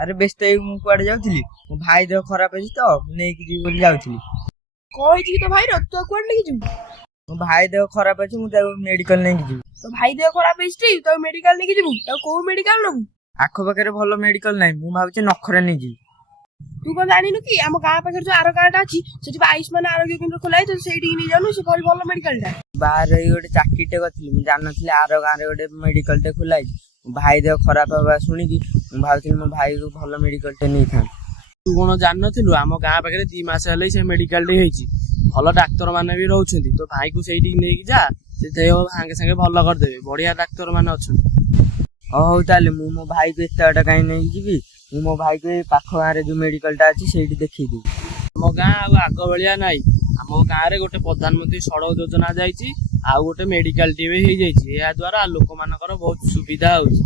ଆରେ ବ୍ୟସ୍ତ ହେଇ ମୁଁ କୁଆଡେ ଯାଉଥିଲି, ମୋ ଭାଇ ଦେହ ଖରାପ ହେଇଛି ତ ନେଇକି ଯିବି ବୋଲି ଯାଉଥିଲି। କଣ ହେଇଛି କି ତୋ ଭାଇର? ତୁ କୁଆଡେ ନେଇକି ଯିବୁ? ମୋ ଭାଇ ଦେହ ଖରାପ ଅଛି, ମୁଁ ତାକୁ ମେଡିକାଲ ନେଇକି ଯିବି। ତୋ ଭାଇ ଦେହ ଖରାପ ହେଇଛି ତାକୁ ମେଡିକାଲ ନେଇକି ଯିବୁ? ତାକୁ କୋଉ ମେଡିକାଲ ନବୁ? ଆଖପାଖରେ ଭଲ ମେଡିକାଲ ନାହିଁ, ମୁଁ ଭାବୁଛି ନଖରା ନେଇଯିବି। ତୁ କଣ ଜାଣିନୁ କି ଆମ ଗାଁ ପାଖରେ ଯୋଉ ଆର ଗାଁଟା ଅଛି ସେଠି ଆୟୁଷ୍ମାନ ଆରୋଗ୍ୟ କେନ୍ଦ୍ର ଖୋଲା ହେଇଛି, ସେଇଠିକି ନେଇ ଯାଉନୁ, ସେ ଭଲ ମେଡିକାଲ ଟା। ବାହାରେ ଏଇ ଗୋଟେ ଚାକିରିଟେ କରିଥିଲି, ମୁଁ ଜାଣିନଥିଲି ଆର ଗାଁରେ ଗୋଟେ ମେଡିକାଲଟେ ଖୋଲା ହେଇଛି। ମୋ ଭାଇ ଦେହ ଖରାପ ହବା ଶୁଣିକି ମୁଁ ଭାବୁଥିଲି ମୋ ଭାଇକୁ ଭଲ ମେଡିକାଲଟେ ନେଇଥାନ୍ତି। ତୁ କଣ ଜାଣିନଥିଲୁ? ଆମ ଗାଁ ପାଖରେ 2 ମାସ ହେଲେ ସେ ମେଡିକାଲଟେ ହେଇଛି, ଭଲ ଡାକ୍ତର ମାନେ ବି ରହୁଛନ୍ତି। ତୋ ଭାଇକୁ ସେଇଠିକି ନେଇକି ଯା, ସେ ଦେହ ସାଙ୍ଗେ ସାଙ୍ଗେ ଭଲ କରିଦେବେ, ବଢିଆ ଡାକ୍ତର ମାନେ ଅଛନ୍ତି। ହଉ ତାହେଲେ ମୁଁ ମୋ ଭାଇକୁ ଏତେ ବାଟ କାହିଁ ନେଇକି ଯିବି, ମୁଁ ମୋ ଭାଇକୁ ଏଇ ପାଖ ଗାଁରେ ଯୋଉ ମେଡିକାଲଟା ଅଛି ସେଇଠି ଦେଖେଇଦେବି। ଆମ ଗାଁ ଆଉ ଆଗ ଭଳିଆ ନାହିଁ, ଆମ ଗାଁରେ ଗୋଟେ ପ୍ରଧାନମନ୍ତ୍ରୀ ସଡକ ଯୋଜନା ଯାଇଛି, ଆଉ ଗୋଟେ ମେଡିକାଲଟି ବି ହେଇଯାଇଛି। ଏହା ଦ୍ଵାରା ଲୋକମାନଙ୍କର ବହୁତ ସୁବିଧା ହଉଛି।